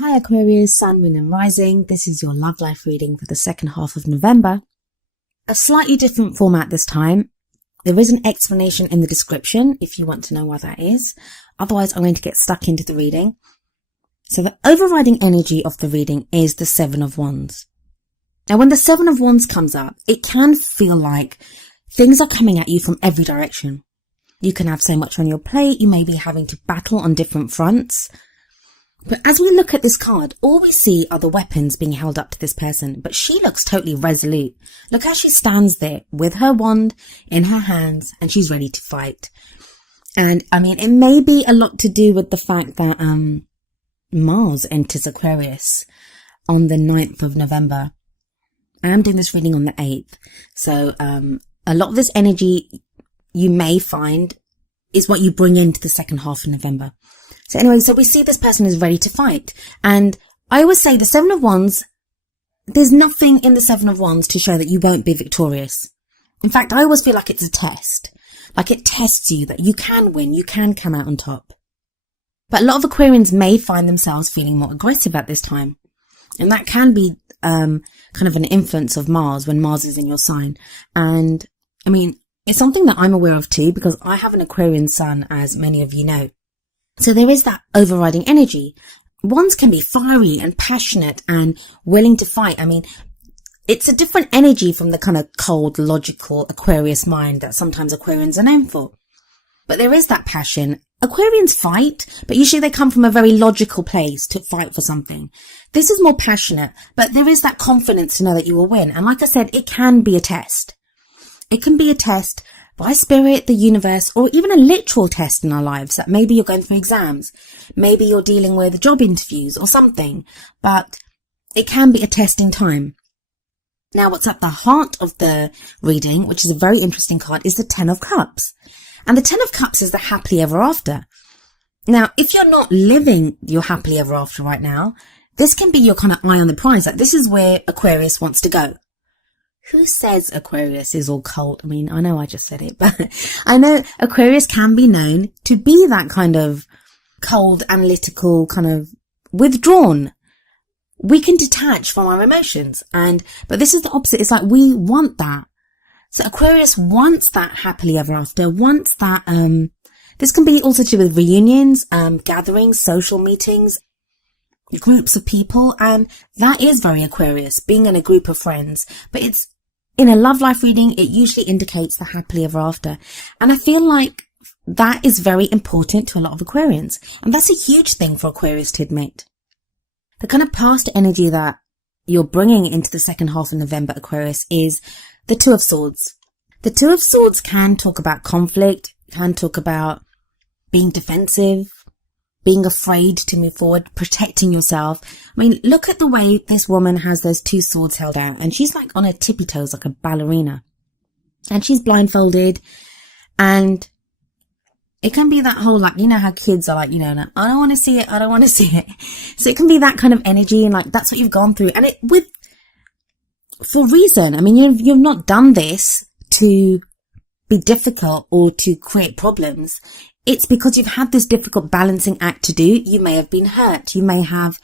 Hi Aquarius, Sun, Moon and Rising. This is your love life reading for the second half of November. A slightly different format this time. There is an explanation in the description if you want to know what that is. Otherwise, I'm going to get stuck into the reading. So the overriding energy of the reading is the Seven of Wands. Now, when the Seven of Wands comes up, it can feel like things are coming at you from every direction. You can have so much on your plate. You may be having to battle on different fronts. But as we look at this card, all we see are the weapons being held up to this person. But she looks totally resolute. Look how she stands there with her wand in her hands and she's ready to fight. And I mean, it may be a lot to do with the fact that Mars enters Aquarius on the 9th of November. I am doing this reading on the 8th. So a lot of this energy you may find is what you bring into the second half of November. So anyway, so we see this person is ready to fight. And I always say the Seven of Wands, there's nothing in the Seven of Wands to show that you won't be victorious. In fact, I always feel like it's a test. Like it tests you that you can win, you can come out on top. But a lot of Aquarians may find themselves feeling more aggressive at this time. And that can be kind of an influence of Mars when Mars is in your sign. And I mean, it's something that I'm aware of too, because I have an Aquarian sun, as many of you know. So there is that overriding energy. Wands can be fiery and passionate and willing to fight. I mean, it's a different energy from the kind of cold, logical Aquarius mind that sometimes Aquarians are known for. But there is that passion. Aquarians fight, but usually they come from a very logical place to fight for something. This is more passionate, but there is that confidence to know that you will win. And like I said, it can be a test. It can be a test by spirit, the universe, or even a literal test in our lives, that maybe you're going through exams, maybe you're dealing with job interviews or something, but it can be a test in time. Now, what's at the heart of the reading, which is a very interesting card, is the Ten of Cups. And the Ten of Cups is the happily ever after. Now, if you're not living your happily ever after right now, this can be your kind of eye on the prize. Like, this is where Aquarius wants to go. Who says Aquarius is all cold? I mean, I know I just said it, but I know Aquarius can be known to be that kind of cold, analytical, kind of withdrawn. We can detach from our emotions, but this is the opposite. It's like we want that. So Aquarius wants that happily ever after, wants that, this can be also to do with reunions, gatherings, social meetings, groups of people, and that is very Aquarius, being in a group of friends. But it's, in a love life reading, it usually indicates the happily ever after. And I feel like that is very important to a lot of Aquarians. And that's a huge thing for Aquarius to admit. The kind of past energy that you're bringing into the second half of November, Aquarius, is the Two of Swords. The Two of Swords can talk about conflict, can talk about being defensive, being afraid to move forward, protecting yourself. I mean, look at the way this woman has those two swords held out, and she's like on her tippy toes like a ballerina. And she's blindfolded, and it can be that whole, like, you know how kids are like, you know, like, I don't want to see it, I don't want to see it. So it can be that kind of energy, and like, that's what you've gone through. And it, for reason. I mean, you've not done this to be difficult or to create problems. It's because you've had this difficult balancing act to do. You may have been hurt. You may have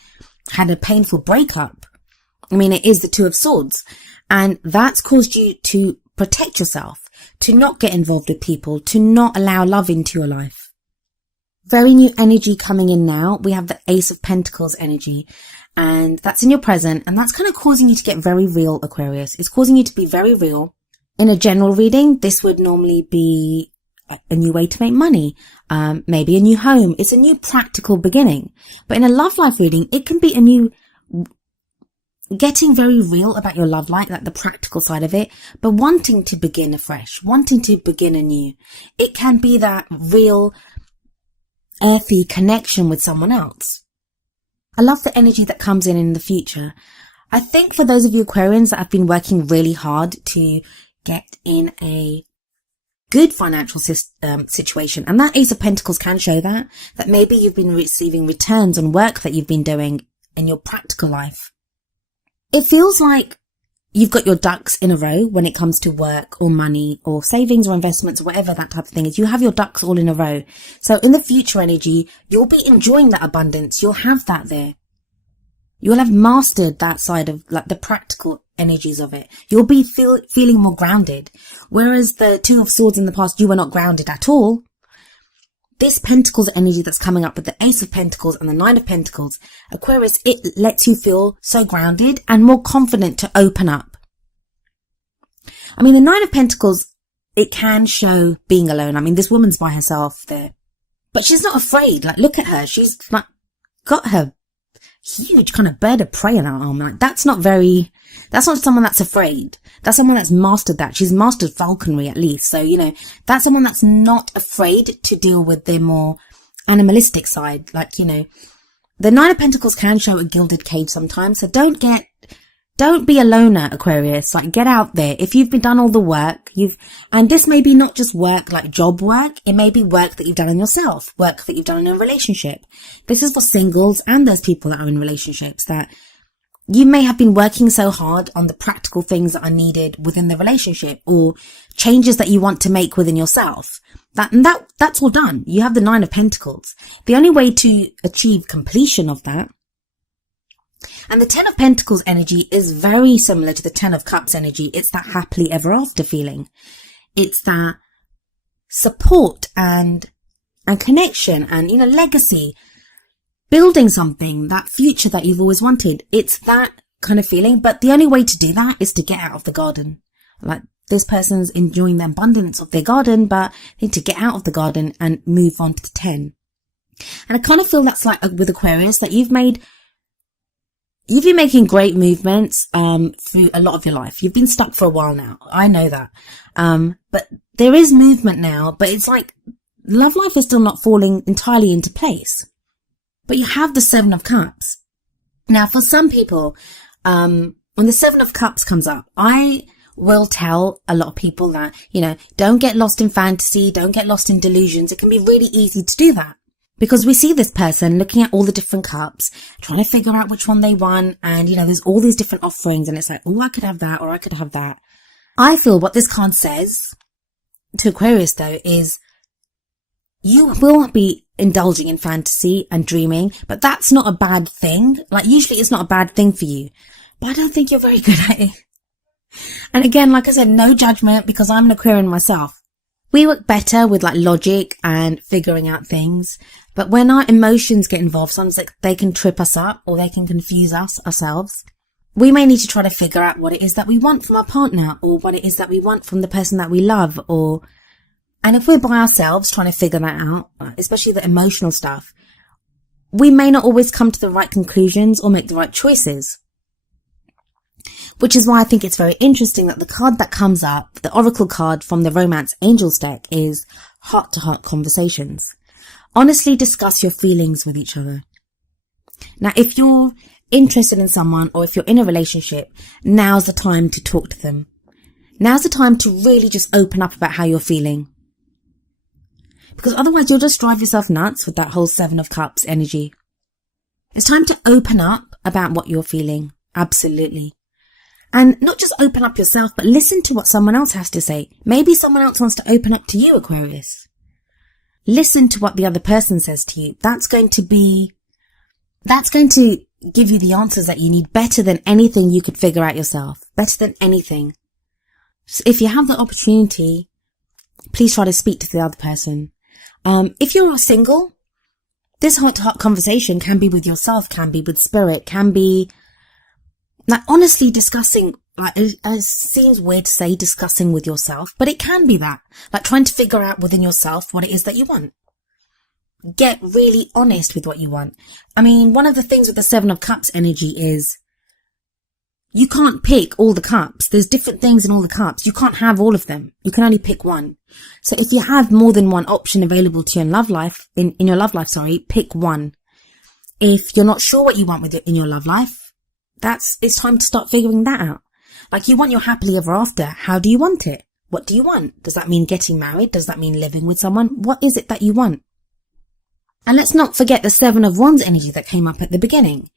had a painful breakup. I mean, it is the Two of Swords. And that's caused you to protect yourself, to not get involved with people, to not allow love into your life. Very new energy coming in now. We have the Ace of Pentacles energy, and that's in your present. And that's kind of causing you to get very real, Aquarius. It's causing you to be very real. In a general reading, this would normally be a new way to make money, maybe a new home. It's a new practical beginning. But in a love life reading, it can be a new, getting very real about your love life, like the practical side of it, but wanting to begin afresh, wanting to begin anew. It can be that real, earthy connection with someone else. I love the energy that comes in the future. I think for those of you Aquarians that have been working really hard to get in a good financial situation, and that Ace of Pentacles can show that maybe you've been receiving returns on work that you've been doing in your practical life. It feels like you've got your ducks in a row when it comes to work or money or savings or investments or whatever that type of thing is. You have your ducks all in a row. So in the future energy, you'll be enjoying that abundance. You'll have that there. You'll have mastered that side of like the practical energies of it. You'll be feeling more grounded. Whereas the Two of Swords in the past, you were not grounded at all. This Pentacles energy that's coming up with the Ace of Pentacles and the Nine of Pentacles, Aquarius, it lets you feel so grounded and more confident to open up. I mean, the Nine of Pentacles, it can show being alone. I mean, this woman's by herself there, but she's not afraid. Like, look at her. She's like got her huge kind of bird of prey in her arm. Like, that's not someone that's afraid. That's someone that's mastered that. She's mastered falconry at least. So, you know, that's someone that's not afraid to deal with their more animalistic side. Like, you know, the Nine of Pentacles can show a gilded cage sometimes. So don't be a loner, Aquarius. Like, get out there. If you've been done all the work, and this may be not just work, like job work. It may be work that you've done on yourself, work that you've done in a relationship. This is for singles and those people that are in relationships, that you may have been working so hard on the practical things that are needed within the relationship, or changes that you want to make within yourself. That's all done. You have the Nine of Pentacles. The only way to achieve completion of that. And the Ten of Pentacles energy is very similar to the Ten of Cups energy. It's that happily ever after feeling. It's that support and connection and, you know, legacy, building something, that future that you've always wanted. It's that kind of feeling. But the only way to do that is to get out of the garden. Like, this person's enjoying the abundance of their garden, but they need to get out of the garden and move on to the 10. And I kind of feel that's like with Aquarius, that you've been making great movements through a lot of your life. You've been stuck for a while now. I know that. But there is movement now, but it's like love life is still not falling entirely into place. But you have the Seven of Cups. Now, for some people, when the Seven of Cups comes up, I will tell a lot of people that, you know, don't get lost in fantasy, don't get lost in delusions. It can be really easy to do that. Because we see this person looking at all the different cups, trying to figure out which one they want. And, you know, there's all these different offerings and it's like, oh, I could have that or I could have that. I feel what this card says to Aquarius, though, is you will be indulging in fantasy and dreaming, but that's not a bad thing. Like, usually it's not a bad thing for you, but I don't think you're very good at it. And again, like I said, no judgment, because I'm an Aquarian myself. We work better with like logic and figuring out things. But when our emotions get involved, sometimes like they can trip us up or they can confuse us ourselves. We may need to try to figure out what it is that we want from our partner, or what it is that we want from the person that we love, and if we're by ourselves trying to figure that out, especially the emotional stuff, we may not always come to the right conclusions or make the right choices. Which is why I think it's very interesting that the card that comes up, the Oracle card from the Romance Angels deck, is heart-to-heart conversations. Honestly discuss your feelings with each other. Now, if you're interested in someone or if you're in a relationship, now's the time to talk to them. Now's the time to really just open up about how you're feeling. Because otherwise you'll just drive yourself nuts with that whole Seven of Cups energy. It's time to open up about what you're feeling. Absolutely. And not just open up yourself, but listen to what someone else has to say. Maybe someone else wants to open up to you, Aquarius. Listen to what the other person says to you. That's going to give you the answers that you need, better than anything you could figure out yourself. Better than anything. So if you have the opportunity, please try to speak to the other person. If you're single, this heart-to-heart conversation can be with yourself, can be with spirit, can be like honestly discussing, like it seems weird to say discussing with yourself, but it can be that, like trying to figure out within yourself what it is that you want. Get really honest with what you want. I mean, one of the things with the Seven of Cups energy is you can't pick all the cups. There's different things in all the cups. You can't have all of them. You can only pick one. So if you have more than one option available to you in love life, in your love life, pick one. If you're not sure what you want with it in your love life, it's time to start figuring that out. Like, you want your happily ever after. How do you want it? What do you want? Does that mean getting married? Does that mean living with someone? What is it that you want? And let's not forget the Seven of Wands energy that came up at the beginning,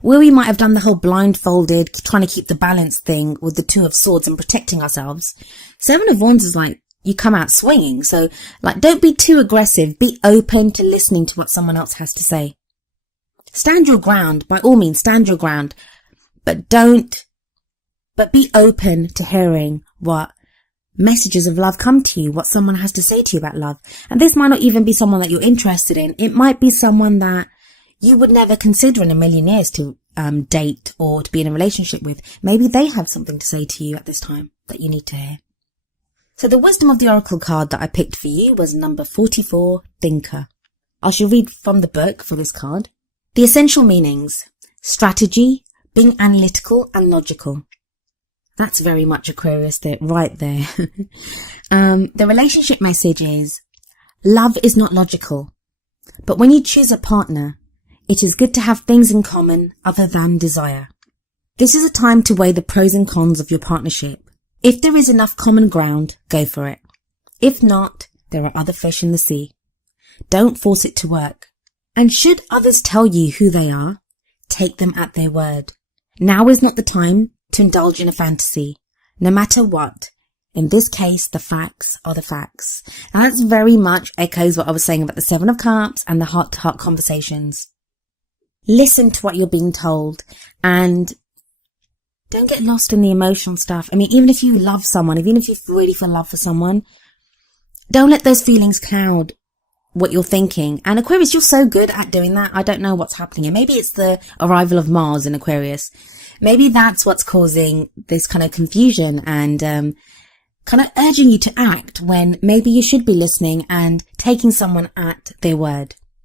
where we might have done the whole blindfolded, trying to keep the balance thing with the Two of Swords and protecting ourselves. Seven of Wands is like, you come out swinging. So, like, don't be too aggressive. Be open to listening to what someone else has to say. Stand your ground. By all means, stand your ground. But be open to hearing what messages of love come to you, what someone has to say to you about love. And this might not even be someone that you're interested in. It might be someone that you would never consider in a million years to date or to be in a relationship with. Maybe they have something to say to you at this time that you need to hear. So the wisdom of the oracle card that I picked for you was number 44, Thinker. I shall read from the book for this card. The essential meanings: strategy, being analytical and logical. That's very much Aquarius there, right there. The relationship message is, love is not logical, but when you choose a partner, it is good to have things in common other than desire. This is a time to weigh the pros and cons of your partnership. If there is enough common ground, go for it. If not, there are other fish in the sea. Don't force it to work. And should others tell you who they are, take them at their word. Now is not the time to indulge in a fantasy, no matter what. In this case, the facts are the facts. And that's very much echoes what I was saying about the 7 of Cups and the heart-to-heart conversations. Listen to what you're being told and don't get lost in the emotional stuff. I mean, even if you love someone, even if you really feel love for someone, don't let those feelings cloud what you're thinking. And Aquarius, you're so good at doing that. I don't know what's happening here. Maybe it's the arrival of Mars in Aquarius. Maybe that's what's causing this kind of confusion and kind of urging you to act when maybe you should be listening and taking someone at their word.